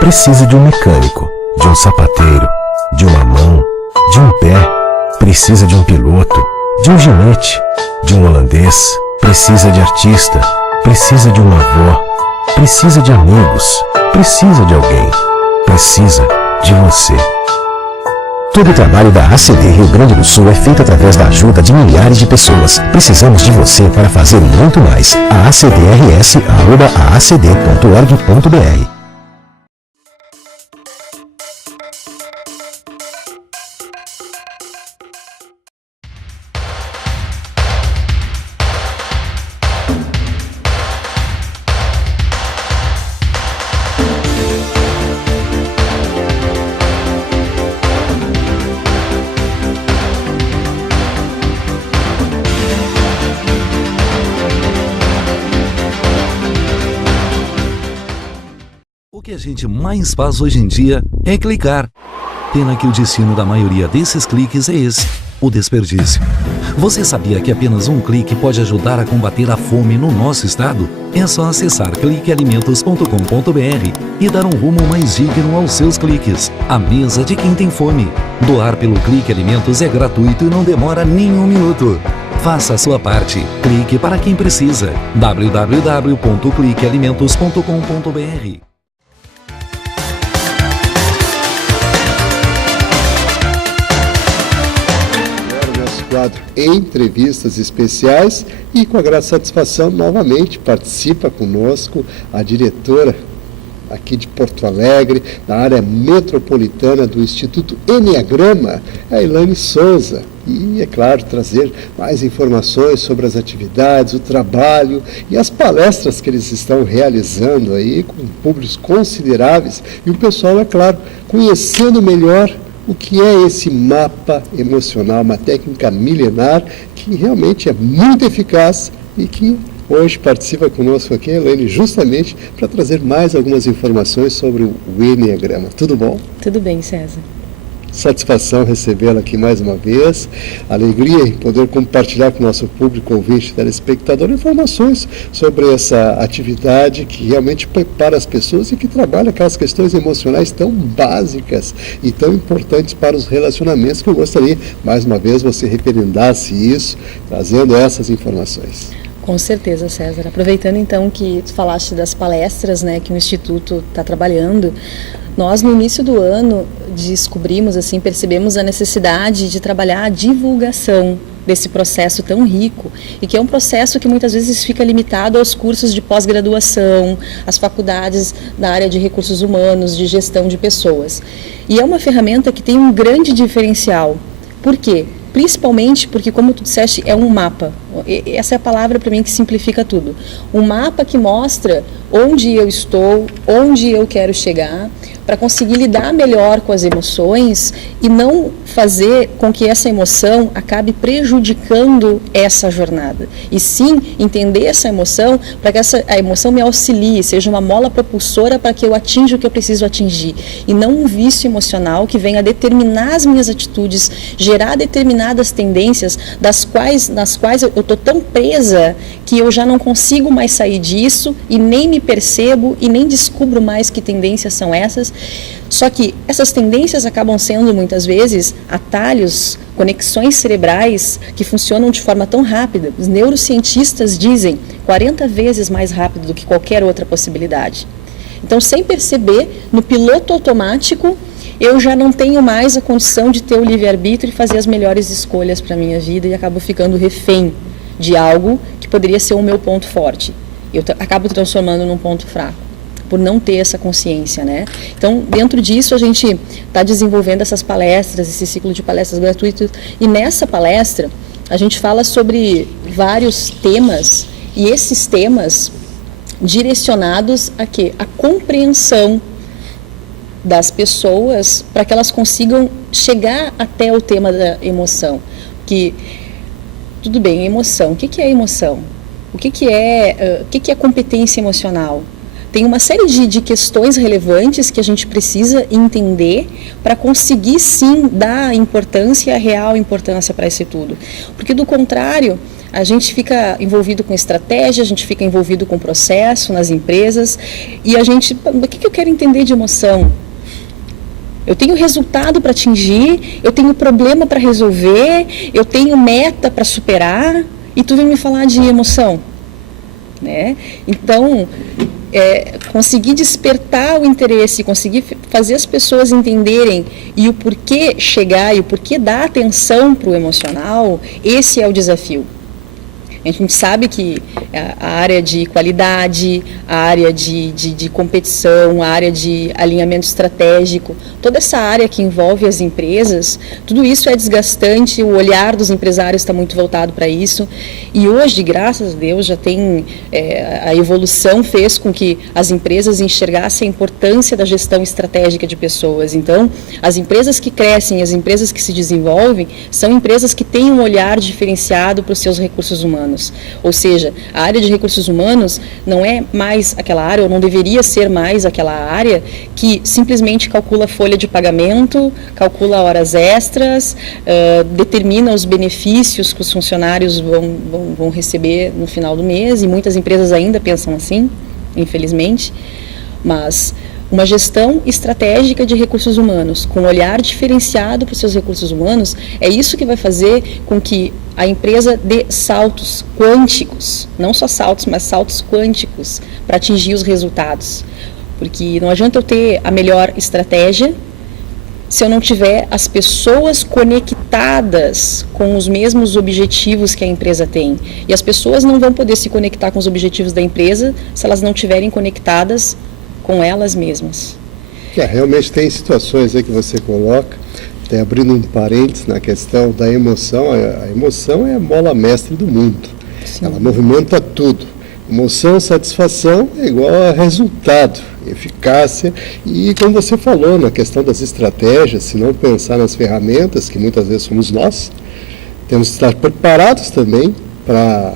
precisa de um mecânico, de um sapateiro, de uma mão, de um pé, precisa de um piloto, de um ginete, de um holandês, precisa de artista, precisa de uma avó, precisa de amigos, precisa de alguém, precisa de você. Todo o trabalho da ACD Rio Grande do Sul é feito através da ajuda de milhares de pessoas. Precisamos de você para fazer muito mais. acdrs@acd.org.br. O que a gente mais faz hoje em dia é clicar. Pena que o destino da maioria desses cliques é esse, o desperdício. Você sabia que apenas um clique pode ajudar a combater a fome no nosso estado? É só acessar cliquealimentos.com.br e dar um rumo mais digno aos seus cliques. A mesa de quem tem fome. Doar pelo Clique Alimentos é gratuito e não demora nem um minuto. Faça a sua parte. Clique para quem precisa. www.cliquealimentos.com.br. Quadro Entrevistas Especiais e com a grande satisfação novamente participa conosco a diretora aqui de Porto Alegre, da área metropolitana do Instituto Enneagrama, a Elaine Souza. E, é claro, trazer mais informações sobre as atividades, o trabalho e as palestras que eles estão realizando aí com públicos consideráveis e o pessoal, é claro, conhecendo melhor o que é esse mapa emocional, uma técnica milenar que realmente é muito eficaz e que hoje participa conosco aqui, Elaine, justamente para trazer mais algumas informações sobre o Enneagrama. Tudo bom? Tudo bem, César. Satisfação recebê-la aqui mais uma vez, alegria em poder compartilhar com o nosso público, ouvinte, telespectador, informações sobre essa atividade que realmente prepara as pessoas e que trabalha aquelas questões emocionais tão básicas e tão importantes para os relacionamentos, que eu gostaria, mais uma vez, você referendasse isso, trazendo essas informações. Com certeza, César. Aproveitando então que tu falaste das palestras, né, que o Instituto está trabalhando, nós no início do ano descobrimos, assim, percebemos a necessidade de trabalhar a divulgação desse processo tão rico e que é um processo que muitas vezes fica limitado aos cursos de pós-graduação, às faculdades da área de recursos humanos, de gestão de pessoas. E é uma ferramenta que tem um grande diferencial. Por quê? Principalmente porque, como tu disseste, é um mapa. Essa é a palavra para mim que simplifica tudo. Um mapa que mostra onde eu estou, onde eu quero chegar, para conseguir lidar melhor com as emoções e não fazer com que essa emoção acabe prejudicando essa jornada. E sim, entender essa emoção para que a emoção me auxilie, seja uma mola propulsora para que eu atinja o que eu preciso atingir. E não um vício emocional que venha determinar as minhas atitudes, gerar determinadas tendências nas quais eu estou tão presa que eu já não consigo mais sair disso e nem me percebo e nem descubro mais que tendências são essas. Só que essas tendências acabam sendo muitas vezes atalhos, conexões cerebrais que funcionam de forma tão rápida. Os neurocientistas dizem 40 vezes mais rápido do que qualquer outra possibilidade. Então, sem perceber, no piloto automático, eu já não tenho mais a condição de ter o livre-arbítrio e fazer as melhores escolhas para a minha vida e acabo ficando refém de algo que poderia ser o meu ponto forte. Eu acabo transformando num ponto fraco, por não ter essa consciência, né? Então, dentro disso, a gente está desenvolvendo essas palestras, esse ciclo de palestras gratuitas, e nessa palestra, a gente fala sobre vários temas, e esses temas direcionados a quê? A compreensão das pessoas para que elas consigam chegar até o tema da emoção. Que, tudo bem, emoção, o que é emoção? O que é competência emocional? Tem uma série de questões relevantes que a gente precisa entender para conseguir sim dar importância, a real importância para isso tudo. Porque do contrário, A gente fica envolvido com estratégia, a gente fica envolvido com processo nas empresas e a gente, o que eu quero entender de emoção? Eu tenho resultado para atingir, eu tenho problema para resolver, eu tenho meta para superar e tu vem me falar de emoção, né? Então, conseguir despertar o interesse, conseguir fazer as pessoas entenderem e o porquê chegar e o porquê dar atenção para o emocional, esse é o desafio. A gente sabe que a área de qualidade, a área de competição, a área de alinhamento estratégico, toda essa área que envolve as empresas, tudo isso é desgastante, o olhar dos empresários está muito voltado para isso. E hoje, graças a Deus, já tem, a evolução fez com que as empresas enxergassem a importância da gestão estratégica de pessoas. Então, as empresas que crescem, as empresas que se desenvolvem, são empresas que têm um olhar diferenciado para os seus recursos humanos. Ou seja, a área de recursos humanos não é mais aquela área, ou não deveria ser mais aquela área que simplesmente calcula folha de pagamento, calcula horas extras, determina os benefícios que os funcionários vão receber no final do mês, e muitas empresas ainda pensam assim, infelizmente, mas uma gestão estratégica de recursos humanos, com um olhar diferenciado para os seus recursos humanos, é isso que vai fazer com que a empresa dê saltos quânticos, não só saltos, mas saltos quânticos, para atingir os resultados. Porque não adianta eu ter a melhor estratégia se eu não tiver as pessoas conectadas com os mesmos objetivos que a empresa tem. E as pessoas não vão poder se conectar com os objetivos da empresa se elas não estiverem conectadas com elas mesmas. Realmente tem situações aí que você coloca, até abrindo um parênteses na questão da emoção. A emoção é a mola mestre do mundo. Sim. Ela movimenta tudo. Emoção, satisfação é igual a resultado, eficácia. E como você falou, na questão das estratégias, se não pensar nas ferramentas, que muitas vezes somos nós, temos que estar preparados também para,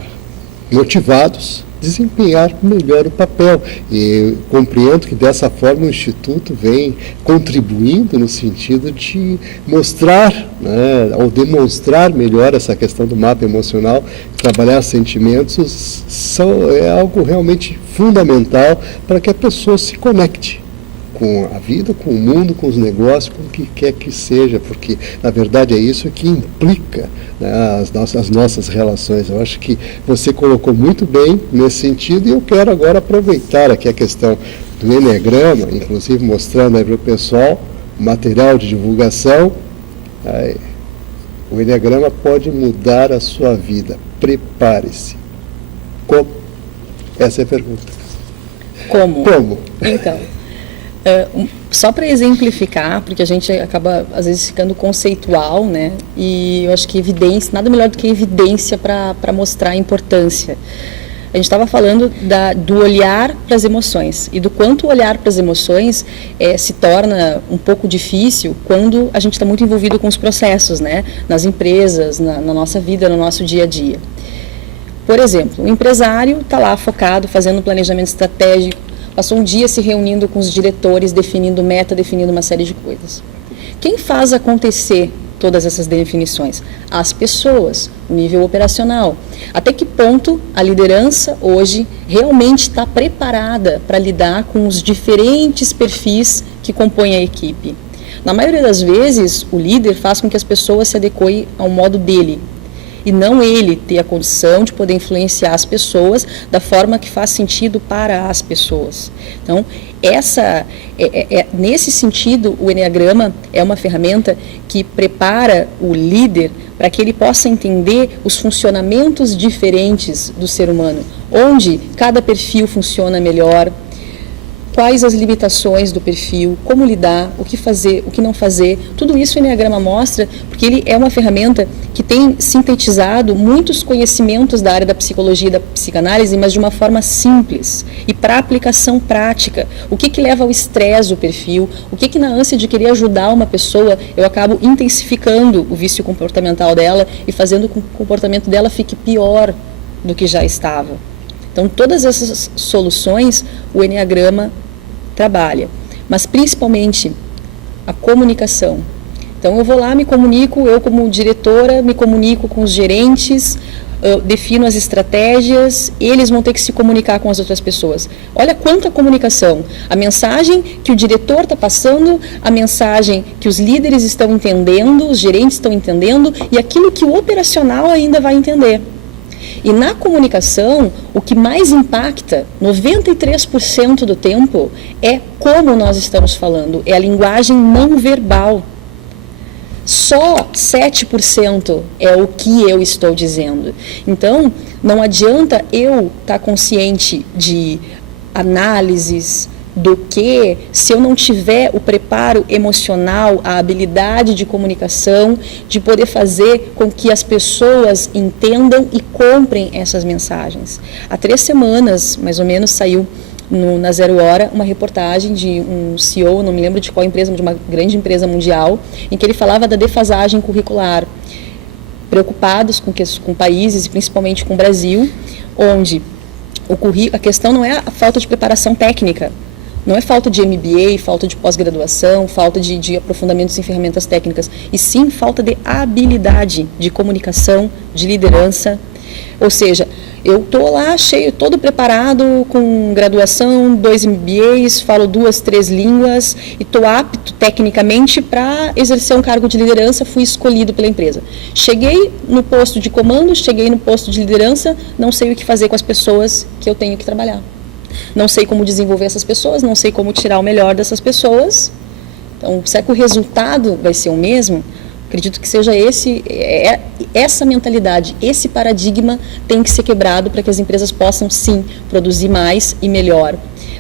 motivados, desempenhar melhor o papel. E compreendo que dessa forma o Instituto vem contribuindo no sentido de mostrar, né, ou demonstrar melhor essa questão do mapa emocional. Trabalhar sentimentos é algo realmente fundamental para que a pessoa se conecte com a vida, com o mundo, com os negócios, com o que quer que seja, porque na verdade é isso que implica, né, as nossas relações. Eu acho que você colocou muito bem nesse sentido, e eu quero agora aproveitar aqui a questão do Enneagrama, inclusive mostrando aí para o pessoal material de divulgação. Aí, o Enneagrama pode mudar a sua vida. Prepare-se. Como? Essa é a pergunta. Como? Então, só para exemplificar, porque a gente acaba às vezes ficando conceitual, né? E eu acho que evidência, nada melhor do que evidência para mostrar a importância. A gente estava falando do olhar para as emoções e do quanto o olhar para as emoções se torna um pouco difícil quando a gente está muito envolvido com os processos, né? Nas empresas, na nossa vida, no nosso dia a dia. Por exemplo, o empresário está lá focado, fazendo um planejamento estratégico, passou um dia se reunindo com os diretores, definindo meta, definindo uma série de coisas. Quem faz acontecer todas essas definições? As pessoas, o nível operacional. Até que ponto a liderança hoje realmente está preparada para lidar com os diferentes perfis que compõem a equipe? Na maioria das vezes, o líder faz com que as pessoas se adequem ao modo dele, e não ele ter a condição de poder influenciar as pessoas da forma que faz sentido para as pessoas. Então, nesse sentido, o Enneagrama é uma ferramenta que prepara o líder para que ele possa entender os funcionamentos diferentes do ser humano, onde cada perfil funciona melhor, quais as limitações do perfil, como lidar, o que fazer, o que não fazer. Tudo isso o Enneagrama mostra, porque ele é uma ferramenta que tem sintetizado muitos conhecimentos da área da psicologia e da psicanálise, mas de uma forma simples e para aplicação prática. O que leva ao estresse do perfil, o que na ânsia de querer ajudar uma pessoa, eu acabo intensificando o vício comportamental dela e fazendo com que o comportamento dela fique pior do que já estava. Então, todas essas soluções o Enneagrama trabalha, mas principalmente a comunicação. Então, eu vou lá, me comunico, eu como diretora, me comunico com os gerentes, defino as estratégias, eles vão ter que se comunicar com as outras pessoas. Olha quanta comunicação. A mensagem que o diretor está passando, a mensagem que os líderes estão entendendo, os gerentes estão entendendo, e aquilo que o operacional ainda vai entender. E na comunicação, o que mais impacta, 93% do tempo, é como nós estamos falando, é a linguagem não verbal. Só 7% é o que eu estou dizendo. Então, não adianta eu estar consciente de análises do que, se eu não tiver o preparo emocional, a habilidade de comunicação, de poder fazer com que as pessoas entendam e comprem essas mensagens. Há 3 semanas, mais ou menos, saiu na Zero Hora uma reportagem de um CEO, não me lembro de qual empresa, de uma grande empresa mundial, em que ele falava da defasagem curricular, preocupados com países, e principalmente com o Brasil, onde a questão não é a falta de preparação técnica, não é falta de MBA, falta de pós-graduação, falta de aprofundamentos em ferramentas técnicas, e sim falta de habilidade de comunicação, de liderança. Ou seja, eu estou lá cheio, todo preparado, com graduação, 2 MBAs, falo 2, 3 línguas e estou apto tecnicamente para exercer um cargo de liderança, fui escolhido pela empresa. Cheguei no posto de comando, cheguei no posto de liderança, não sei o que fazer com as pessoas que eu tenho que trabalhar. Não sei como desenvolver essas pessoas, não sei como tirar o melhor dessas pessoas. Então, será que o resultado vai ser o mesmo? Acredito que seja essa mentalidade, esse paradigma tem que ser quebrado para que as empresas possam, sim, produzir mais e melhor.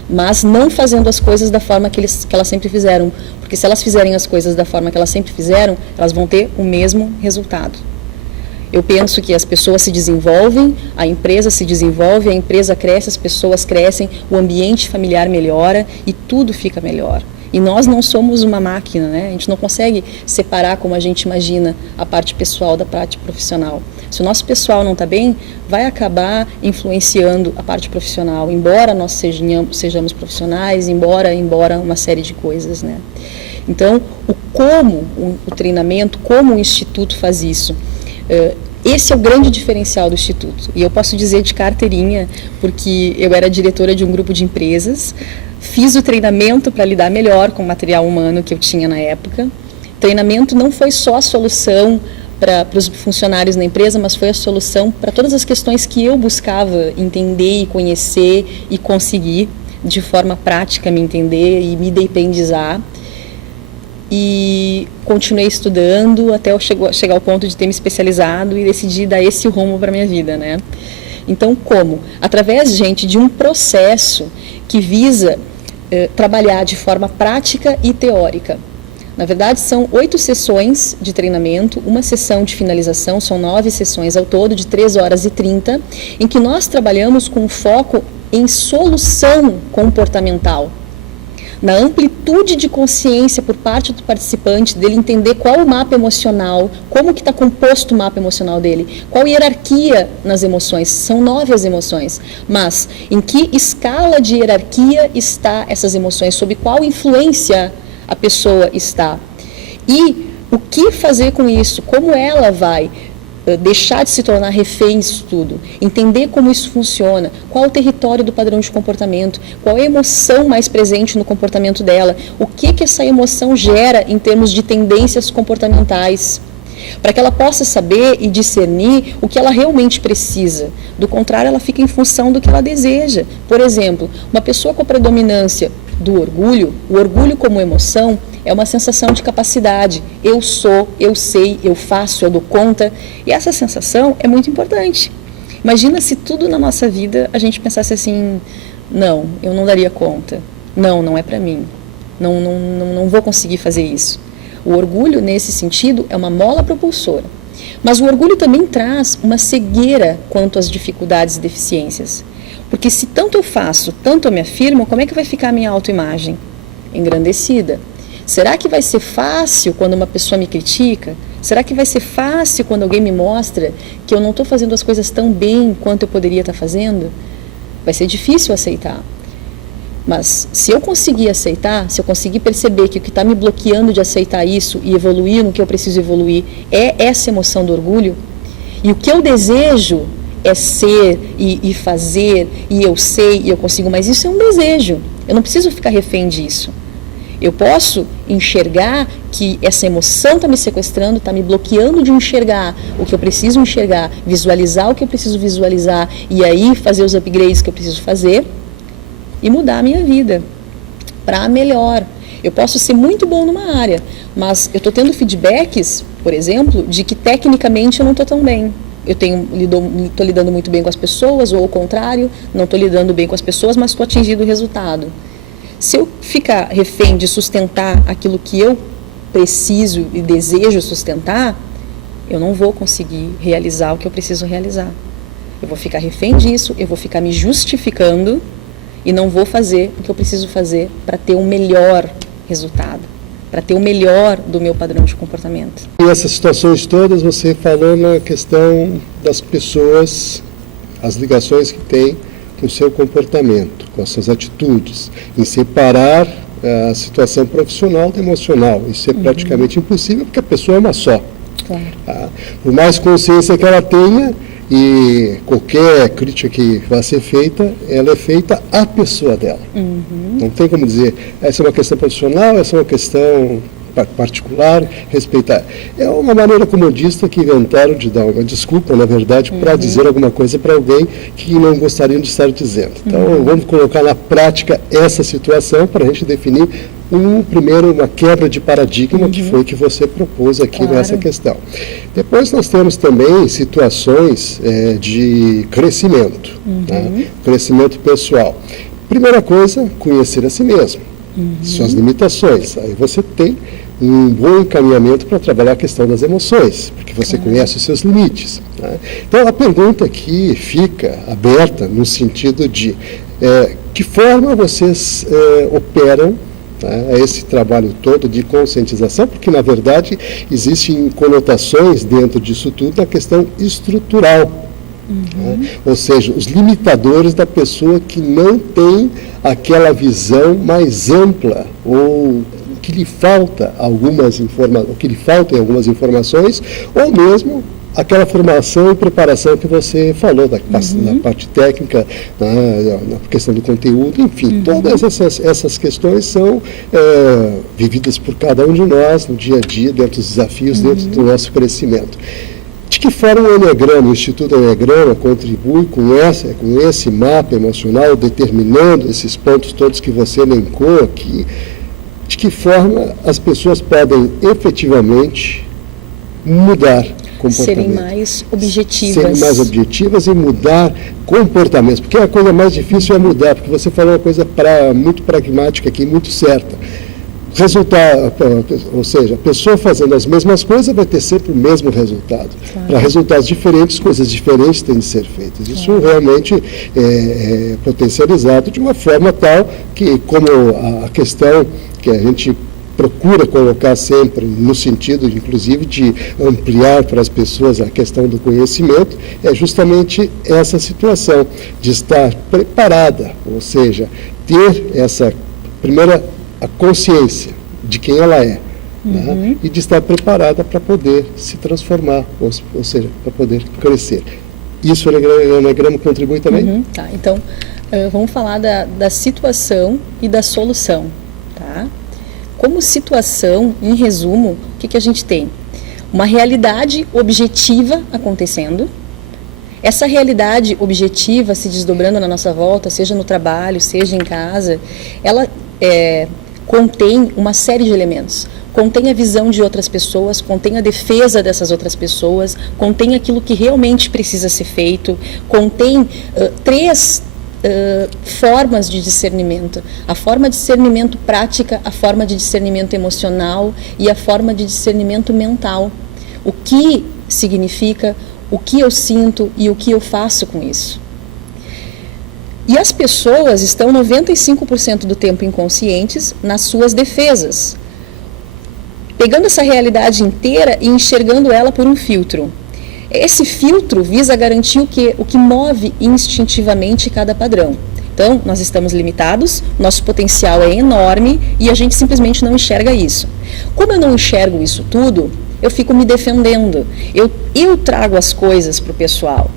Mas não fazendo as coisas da forma que elas sempre fizeram. Porque se elas fizerem as coisas da forma que elas sempre fizeram, elas vão ter o mesmo resultado. Eu penso que as pessoas se desenvolvem, a empresa se desenvolve, a empresa cresce, as pessoas crescem, o ambiente familiar melhora e tudo fica melhor. E nós não somos uma máquina, né? A gente não consegue separar, como a gente imagina, a parte pessoal da parte profissional. Se o nosso pessoal não está bem, vai acabar influenciando a parte profissional, embora nós sejamos profissionais, embora uma série de coisas, né? Então, o treinamento, como o Instituto faz isso, esse é o grande diferencial do Instituto. E eu posso dizer de carteirinha, porque eu era diretora de um grupo de empresas, fiz o treinamento para lidar melhor com o material humano que eu tinha na época. Treinamento não foi só a solução para os funcionários na empresa, mas foi a solução para todas as questões que eu buscava entender e conhecer e conseguir de forma prática me entender e me independizar. E continuei estudando até eu chegar ao ponto de ter me especializado e decidi dar esse rumo para a minha vida, né? Então, como? Através, gente, de um processo que visa trabalhar de forma prática e teórica. Na verdade, são 8 sessões de treinamento, uma sessão de finalização, são 9 sessões ao todo, de 3 horas e 30, em que nós trabalhamos com foco em solução comportamental. Na amplitude de consciência por parte do participante, dele entender qual o mapa emocional, como que está composto o mapa emocional dele, qual hierarquia nas emoções, são 9 as emoções, mas em que escala de hierarquia está essas emoções, sob qual influência a pessoa está. E o que fazer com isso, como ela vai deixar de se tornar refém disso tudo, entender como isso funciona, qual o território do padrão de comportamento, qual é a emoção mais presente no comportamento dela, o que essa emoção gera em termos de tendências comportamentais, para que ela possa saber e discernir o que ela realmente precisa. Do contrário, ela fica em função do que ela deseja. Por exemplo, uma pessoa com a predominância do orgulho, o orgulho como emoção é uma sensação de capacidade. Eu sou, eu sei, eu faço, eu dou conta. E essa sensação é muito importante. Imagina se tudo na nossa vida a gente pensasse assim, não, eu não daria conta. Não é para mim. Não vou conseguir fazer isso. O orgulho, nesse sentido, é uma mola propulsora. Mas o orgulho também traz uma cegueira quanto às dificuldades e deficiências. Porque se tanto eu faço, tanto eu me afirmo, como é que vai ficar a minha autoimagem? Engrandecida. Será que vai ser fácil quando uma pessoa me critica? Será que vai ser fácil quando alguém me mostra que eu não estou fazendo as coisas tão bem quanto eu poderia estar fazendo? Vai ser difícil aceitar. Mas se eu conseguir aceitar, se eu conseguir perceber que o que está me bloqueando de aceitar isso e evoluir no que eu preciso evoluir é essa emoção do orgulho, E o que eu desejo é ser e fazer, e eu sei, e eu consigo, mas isso é um desejo. Eu não preciso ficar refém disso. Eu posso enxergar que essa emoção está me sequestrando, está me bloqueando de enxergar o que eu preciso enxergar, visualizar o que eu preciso visualizar, e aí fazer os upgrades que eu preciso fazer e mudar a minha vida para melhor. Eu posso ser muito bom numa área, mas eu estou tendo feedbacks, por exemplo, de que tecnicamente eu não estou tão bem. Eu estou lidando muito bem com as pessoas, ou ao contrário, não estou lidando bem com as pessoas, mas estou atingindo o resultado. Se eu ficar refém de sustentar aquilo que eu preciso e desejo sustentar, eu não vou conseguir realizar o que eu preciso realizar. Eu vou ficar refém disso, eu vou ficar me justificando e não vou fazer o que eu preciso fazer para ter um melhor resultado, para ter o melhor do meu padrão de comportamento. E essas situações todas você falou na questão das pessoas, as ligações que tem com o seu comportamento, com as suas atitudes, em separar a situação profissional do emocional. Isso é praticamente impossível, porque a pessoa é uma só. Claro. Por mais consciência que ela tenha, e qualquer crítica que vá ser feita, ela é feita à pessoa dela. Não tem como dizer, essa é uma questão profissional, essa é uma questão particular, respeitar. É uma maneira comodista que inventaram de dar uma desculpa, na verdade, para dizer alguma coisa para alguém que não gostariam de estar dizendo. Então, vamos colocar na prática essa situação para a gente definir primeiro uma quebra de paradigma, que foi que você propôs aqui nessa questão. Depois nós temos também situações de crescimento, né? Crescimento pessoal. Primeira coisa, conhecer a si mesmo, suas limitações. Aí você tem um bom encaminhamento para trabalhar a questão das emoções, porque você conhece os seus limites, né? Então a pergunta aqui fica aberta no sentido de que forma vocês operam esse trabalho todo de conscientização, porque na verdade existem conotações dentro disso tudo na questão estrutural, ou seja, os limitadores da pessoa que não tem aquela visão mais ampla, ou que lhe falta algumas informações, ou mesmo aquela formação e preparação que você falou, da parte técnica, na questão do conteúdo, enfim, todas essas questões são vividas por cada um de nós no dia a dia, dentro dos desafios, dentro do nosso crescimento. De que forma o Enneagrama, o Instituto Enneagrama, contribui com esse mapa emocional, determinando esses pontos todos que você elencou aqui? De que forma as pessoas podem efetivamente mudar serem mais objetivas. Serem mais objetivas e mudar comportamentos. Porque a coisa mais difícil é mudar, porque você falou uma coisa muito pragmática aqui, muito certa. Ou seja, a pessoa fazendo as mesmas coisas vai ter sempre o mesmo resultado. Para resultados diferentes, coisas diferentes têm de ser feitas. Isso realmente é potencializado de uma forma tal que, como a questão que a gente procura colocar sempre no sentido, inclusive, de ampliar para as pessoas a questão do conhecimento, é justamente essa situação de estar preparada, ou seja, ter essa primeira a consciência de quem ela é, né? E de estar preparada para poder se transformar, ou seja, para poder crescer. Isso o Enneagrama contribui também? Tá, então, vamos falar da situação e da solução, tá? Como situação, em resumo, o que a gente tem? Uma realidade objetiva acontecendo. Essa realidade objetiva se desdobrando na nossa volta, seja no trabalho, seja em casa, ela contém uma série de elementos. Contém a visão de outras pessoas, contém a defesa dessas outras pessoas, contém aquilo que realmente precisa ser feito, contém três formas de discernimento: a forma de discernimento prática, a forma de discernimento emocional e a forma de discernimento mental. O que significa, o que eu sinto e o que eu faço com isso. E as pessoas estão 95% do tempo inconscientes nas suas defesas, pegando essa realidade inteira e enxergando ela por um filtro. Esse filtro visa garantir o que move instintivamente cada padrão. Então, nós estamos limitados, nosso potencial é enorme e a gente simplesmente não enxerga isso. Como eu não enxergo isso tudo, eu fico me defendendo. Eu trago as coisas para o pessoal.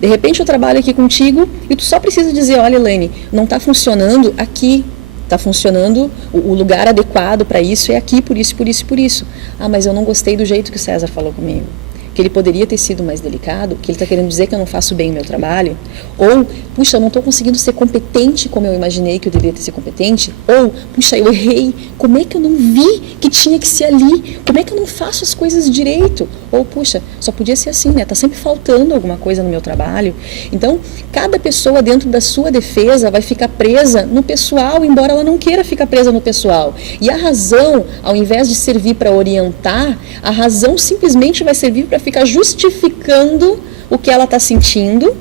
De repente eu trabalho aqui contigo e tu só precisa dizer, olha, Elaine, não está funcionando aqui, está funcionando, o lugar adequado para isso é aqui, por isso, por isso, por isso. Ah, mas eu não gostei do jeito que o César falou comigo. Que ele poderia ter sido mais delicado, que ele está querendo dizer que eu não faço bem o meu trabalho, ou, puxa, eu não estou conseguindo ser competente como eu imaginei que eu deveria ter sido competente, ou, puxa, eu errei, como é que eu não vi que tinha que ser ali, como é que eu não faço as coisas direito, ou, puxa, só podia ser assim, né, está sempre faltando alguma coisa no meu trabalho. Então, cada pessoa dentro da sua defesa vai ficar presa no pessoal, embora ela não queira ficar presa no pessoal, e a razão, ao invés de servir para orientar, a razão simplesmente vai servir para ficar justificando o que ela está sentindo,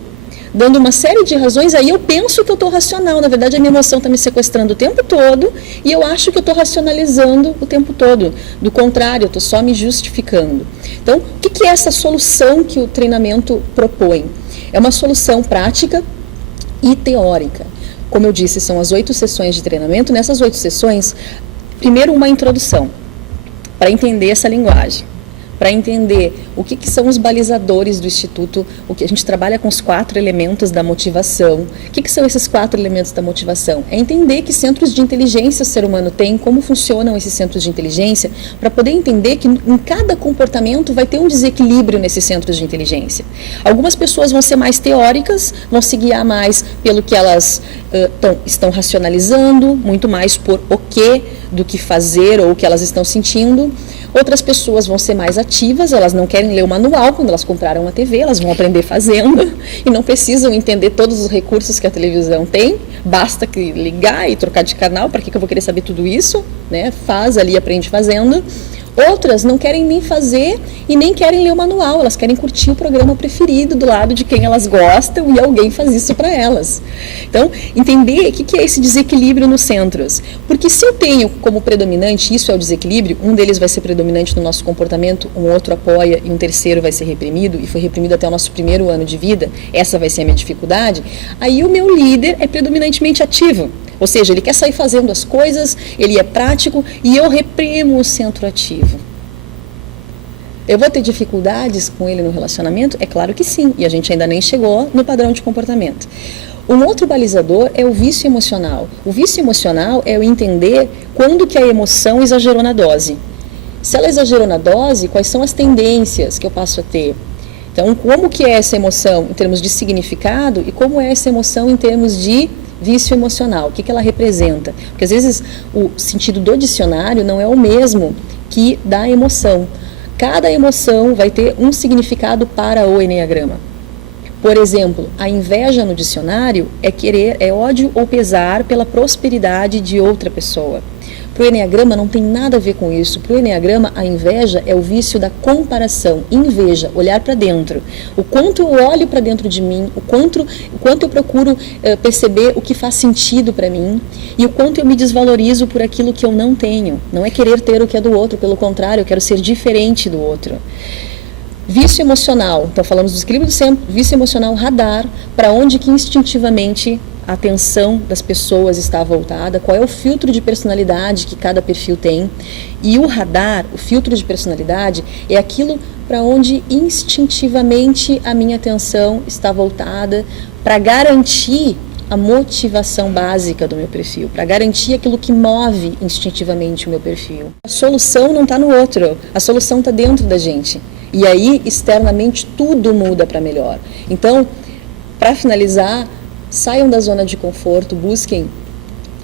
dando uma série de razões. Aí eu penso que eu estou racional, na verdade a minha emoção está me sequestrando o tempo todo e eu acho que eu estou racionalizando o tempo todo. Do contrário, eu estou só me justificando. Então, o que é essa solução que o treinamento propõe? É uma solução prática e teórica. Como eu disse, são as 8 sessões de treinamento. Nessas 8 sessões, primeiro uma introdução, para entender essa linguagem, para entender o que são os balizadores do Instituto, o que a gente trabalha com os 4 elementos da motivação. O que são esses 4 elementos da motivação? É entender que centros de inteligência o ser humano tem, como funcionam esses centros de inteligência, para poder entender que em cada comportamento vai ter um desequilíbrio nesses centros de inteligência. Algumas pessoas vão ser mais teóricas, vão se guiar mais pelo que elas estão racionalizando, muito mais por o que do que fazer ou o que elas estão sentindo. Outras pessoas vão ser mais ativas, elas não querem ler o manual quando elas compraram uma TV, elas vão aprender fazendo e não precisam entender todos os recursos que a televisão tem, basta que ligar e trocar de canal, para que eu vou querer saber tudo isso, né? Faz ali, aprende fazendo. Outras não querem nem fazer e nem querem ler o manual, elas querem curtir o programa preferido do lado de quem elas gostam e alguém faz isso para elas. Então, entender o que é esse desequilíbrio nos centros. Porque se eu tenho como predominante, isso é o desequilíbrio, um deles vai ser predominante no nosso comportamento, um outro apoia e um terceiro vai ser reprimido, e foi reprimido até o nosso primeiro ano de vida, essa vai ser a minha dificuldade, aí o meu líder é predominantemente ativo. Ou seja, ele quer sair fazendo as coisas, ele é prático e eu reprimo o centro ativo. Eu vou ter dificuldades com ele no relacionamento? É claro que sim, e a gente ainda nem chegou no padrão de comportamento. Um outro balizador é o vício emocional. O vício emocional é eu entender quando que a emoção exagerou na dose. Se ela exagerou na dose, quais são as tendências que eu passo a ter? Então, como que é essa emoção em termos de significado e como é essa emoção em termos de vício emocional, o que ela representa? Porque às vezes o sentido do dicionário não é o mesmo que da emoção. Cada emoção vai ter um significado para o Eneagrama. Por exemplo, a inveja no dicionário é ódio ou pesar pela prosperidade de outra pessoa. Para o Eneagrama não tem nada a ver com isso. Para o Eneagrama, a inveja é o vício da comparação. Inveja, olhar para dentro. O quanto eu olho para dentro de mim, o quanto eu procuro perceber o que faz sentido para mim e o quanto eu me desvalorizo por aquilo que eu não tenho. Não é querer ter o que é do outro, pelo contrário, eu quero ser diferente do outro. Vício emocional, então falamos do desequilíbrio do centro, vício emocional, radar, para onde que instintivamente a atenção das pessoas está voltada, qual é o filtro de personalidade que cada perfil tem. E o radar, o filtro de personalidade, é aquilo para onde instintivamente a minha atenção está voltada para garantir a motivação básica do meu perfil, para garantir aquilo que move instintivamente o meu perfil. A solução não está no outro, a solução está dentro da gente. E aí, externamente, tudo muda para melhor. Então, para finalizar, saiam da zona de conforto, busquem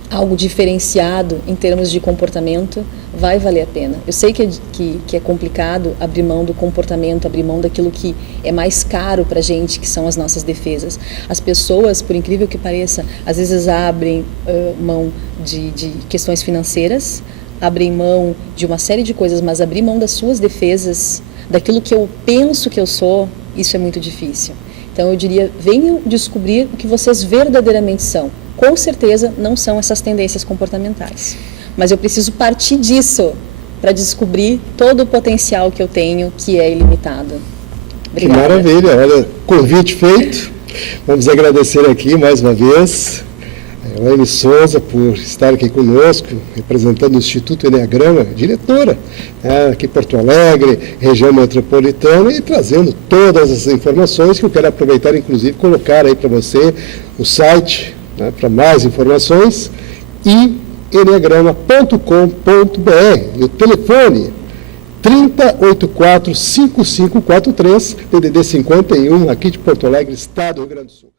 algo diferenciado em termos de comportamento, vai valer a pena. Eu sei que é complicado abrir mão do comportamento, abrir mão daquilo que é mais caro para a gente, que são as nossas defesas. As pessoas, por incrível que pareça, às vezes abrem mão de questões financeiras, abrem mão de uma série de coisas, mas abrir mão das suas defesas, daquilo que eu penso que eu sou, isso é muito difícil. Então eu diria, venham descobrir o que vocês verdadeiramente são. Com certeza não são essas tendências comportamentais. Mas eu preciso partir disso para descobrir todo o potencial que eu tenho, que é ilimitado. Obrigada. Que maravilha, olha, convite feito. Vamos agradecer aqui mais uma vez Elaine Souza, por estar aqui conosco, representando o Instituto Enneagrama, diretora, aqui em Porto Alegre, região metropolitana, e trazendo todas as informações que eu quero aproveitar, inclusive, colocar aí para você o site, para mais informações, e enneagrama.com.br, e o telefone 3084-5543, DDD 51, aqui de Porto Alegre, Estado do Rio Grande do Sul.